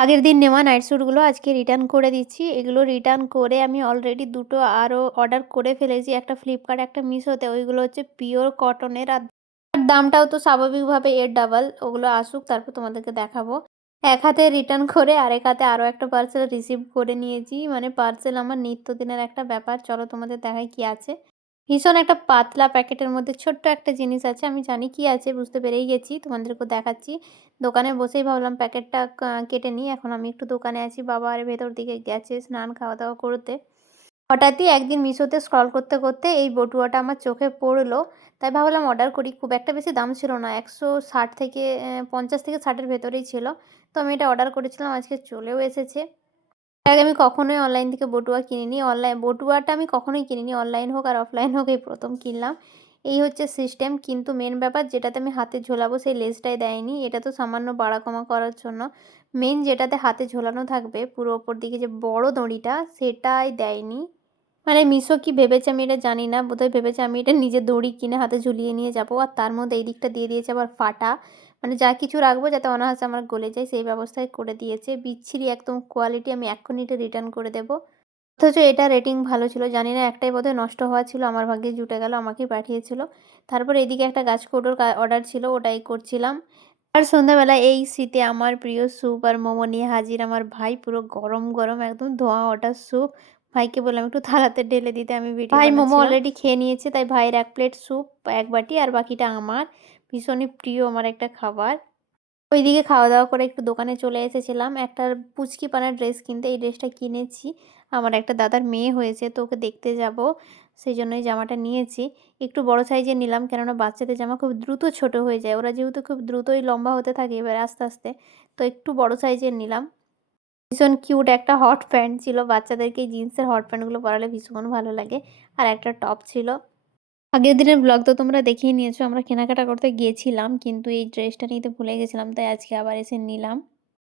আগের দিন নেওয়া নাইট স্যুটগুলো আজকে রিটার্ন করে দিচ্ছি। এগুলো রিটার্ন করে আমি অলরেডি ২ টো আরও অর্ডার করে ফেলেছি। একটা ফ্লিপকার্ট, একটা মিশোতে। ওইগুলো হচ্ছে পিওর কটনের আর দামটাও তো স্বাভাবিকভাবে এর ডাবল। ওগুলো আসুক তারপর তোমাদেরকে দেখাবো। এক হাতে রিটার্ন করে আরেক হাতে আরও একটা পার্সেল রিসিভ করে নিয়েছি। মানে পার্সেল আমার নিত্যদিনের একটা ব্যাপার। চলো তোমাদের দেখাই কি আছে। ভীষণ একটা পাতলা প্যাকেটের মধ্যে ছোট্ট একটা জিনিস আছে। আমি জানি কি আছে, বুঝতে পেরেই গেছি। তোমাদেরকেও দেখাচ্ছি। দোকানে বসেই ভাবলাম প্যাকেটটা কেটে নিই। এখন আমি একটু দোকানে আছি। বাবা আর ভেতর দিকে গেছে স্নান খাওয়া-দাওয়া করতে। হঠাৎই একদিন মিশোতে স্ক্রল করতে, করতে এই বটুয়াটা আমার চোখে পড়লো। তাই ভাবলাম অর্ডার করি। খুব একটা বেশি দাম ছিল না। ১৬০ থেকে ৫০ থেকে ৬০ এর ভেতরেই ছিল। তো আমি এটা অর্ডার করেছিলাম। আজকে চলেও এসেছে। এর আগে আমি কখনোই অনলাইন থেকে বটুয়া কিনিনি। বটুয়াটা আমি কখনোই কিনিনি। অনলাইন হোক আর অফলাইন হোক এই ১ম কিনলাম। এই হচ্ছে সিস্টেম। কিন্তু মেন ব্যাপার যেটাতে আমি হাতে ঝোলাবো সেই লেসটাই দেয়নি। এটা তো সামান্য বাড়া-কমা করার জন্য। মেন যেটাতে হাতে ঝোলানো থাকবে পুরো ওপর দিকে যে বড় দড়িটা সেটাই দেয়নি। মানে মিশো কি ভেবেছে আমি এটা জানি না। বোধহয় ভেবেছে আমি এটা নিজে দড়ি কিনে হাতে ঝুলিয়ে নিয়ে যাবো। আর তার মধ্যে এই দিকটা দিয়ে দিয়েছে আবার ফাটা। মানে যা কিছু রাখবো যাতে অনায়াসে আমার গলে যায় সেই ব্যবস্থাই করে দিয়েছে। বিচ্ছিরি একদম কোয়ালিটি। আমি এক্ষুনি এটা রিটার্ন করে দেবো। অথচ এটা রেটিং ভালো ছিল। জানি না একটাই বোধহয় নষ্ট হওয়া ছিল। আমার ভাগ্যে জুটে গেল। আমাকেই পাঠিয়েছিল। তারপর এদিকে একটা গাছকৌটোর অর্ডার ছিল। ওটাই করছিলাম। আর সন্ধ্যাবেলা এই শীতে আমার প্রিয় স্যুপ আর মোমো নিয়ে হাজির আমার ভাই। পুরো গরম, গরম একদম ধোঁয়া ওঠা স্যুপ। ভাইকে বললাম একটু থালাতে ঢেলে দিতে, আমি ভিডিও বানাচ্ছিলাম। ভাই মোমো অলরেডি খেয়ে নিয়েছে। তাই ভাইয়ের ১ প্লেট স্যুপ, ১ বাটি আর বাকিটা আমার। ভীষণই প্রিয় আমার একটা খাবার। ওইদিকে খাওয়া-দাওয়া করে একটু দোকানে চলে এসেছিলাম একটা পুচকিপানার ড্রেস কিনতে। এই ড্রেসটা কিনেছি। আমার একটা দাদার মেয়ে হয়েছে তো ওকে দেখতে যাবো। সেইজন্য এই জামাটা নিয়েছি। একটু বড় সাইজের নিলাম কেননা বাচ্চাদের জামা খুব দ্রুত ছোট হয়ে যায়। ওরা যেহেতু খুব দ্রুতই লম্বা হতে থাকে এবার আস্তে, আস্তে। তো একটু বড় সাইজের নিলাম। ভীষণ কিউট একটা হট প্যান্ট ছিল। বাচ্চাদেরকে এই জিন্সের হট প্যান্টগুলো পরালে ভীষণ ভালো লাগে। আর একটা টপ ছিল। আগের দিনের ব্লগ তো তোমরা দেখেই নিয়েছো। আমরা কেনাকাটা করতে গিয়েছিলাম। কিন্তু এই ড্রেসটা নিতে ভুলে গেছিলাম। তাই আজকে আবার এসে নিলাম।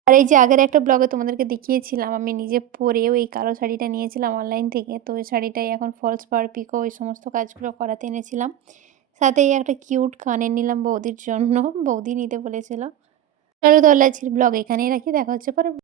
আর এই যে আগের একটা ব্লগে তোমাদেরকে দেখিয়েছিলাম আমি নিজে পরেও এই কালো শাড়িটা নিয়েছিলাম অনলাইন থেকে। তো ওই শাড়িটাই এখন ফলস পাড়, পিকো ওই সমস্ত কাজগুলো করাতে এনেছিলাম। সাথে এই একটা কিউট কানের নিলাম বৌদির জন্য। বৌদি নিতে বলেছিল। চলো তাহলে আজকের ব্লগ এখানেই রাখি। দেখা হচ্ছে পরে।